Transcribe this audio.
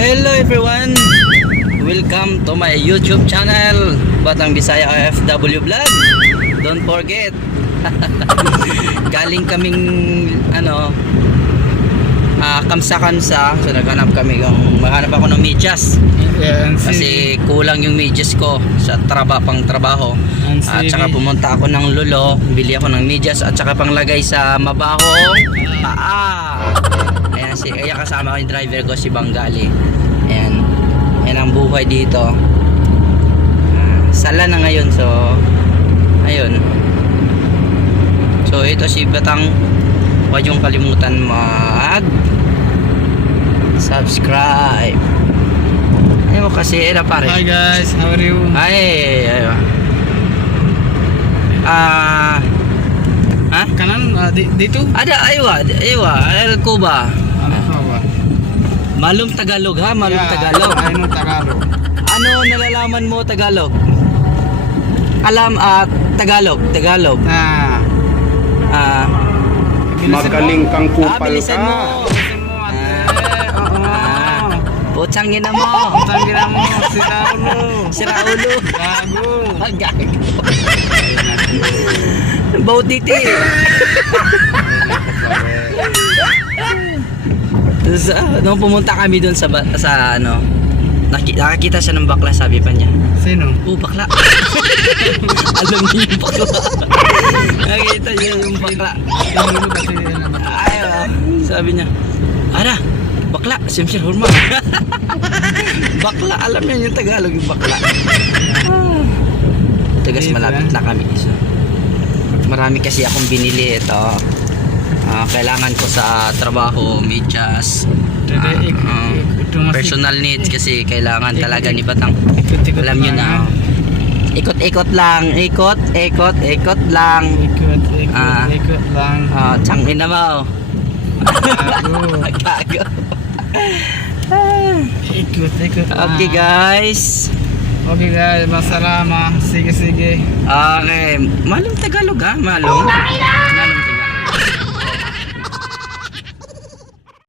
Hello everyone! Welcome to my YouTube channel, Batang Bisaya OFW Vlog. Don't forget. Galing kaming kamsa-kamsa. So naghanap kami maghanap ako ng medyas. Kasi kulang yung medyas ko sa pang trabaho. At saka pumunta ako ng Lolo, bili ako ng medyas at saka panglagay sa mabahong paa. Ayan, kaya kasama ko yung driver ko, si Bangali. Ayan, ayan ang buhay dito. Sala na ngayon, so ayun. So ito si Batang, huwag yung kalimutan mag subscribe. Ano mo kasi pare? Hi guys, how are you? Ay, Kanan dito? Ada aywa El Cuba. Ano ba? Malum Tagalog ha, malum Tagalog. Ano Tagalog? Ano nalalaman mo Tagalog? Alam Tagalog. Magaling kang kupal Bilisan mo. ka. Putsangin na mo. Sira ulo. Gago. Gago. Baut titi. Nung pumunta kami doon sa nakakita siya ng bakla, sabi pa niya. Sino? Bakla. Alam niya yung bakla. Nakita niya yung bakla. Sabi niya, "Ara, bakla, siyempre hurma." Bakla, alam niya yung Tagalog yung bakla. Tagas malapit lang kami. So, marami kasi akong binili ito. Kailangan ko sa trabaho, medyas, personal needs kasi kailangan talaga ni Batang. Alam nyo na. Ikot-ikot lang. Ikot lang. Ikot lang. Tsangin na mo. Gago. Ikot lang. Okay guys. Okay guys, masarama. Sige. Okay. Malong Tagalog ha? Malong?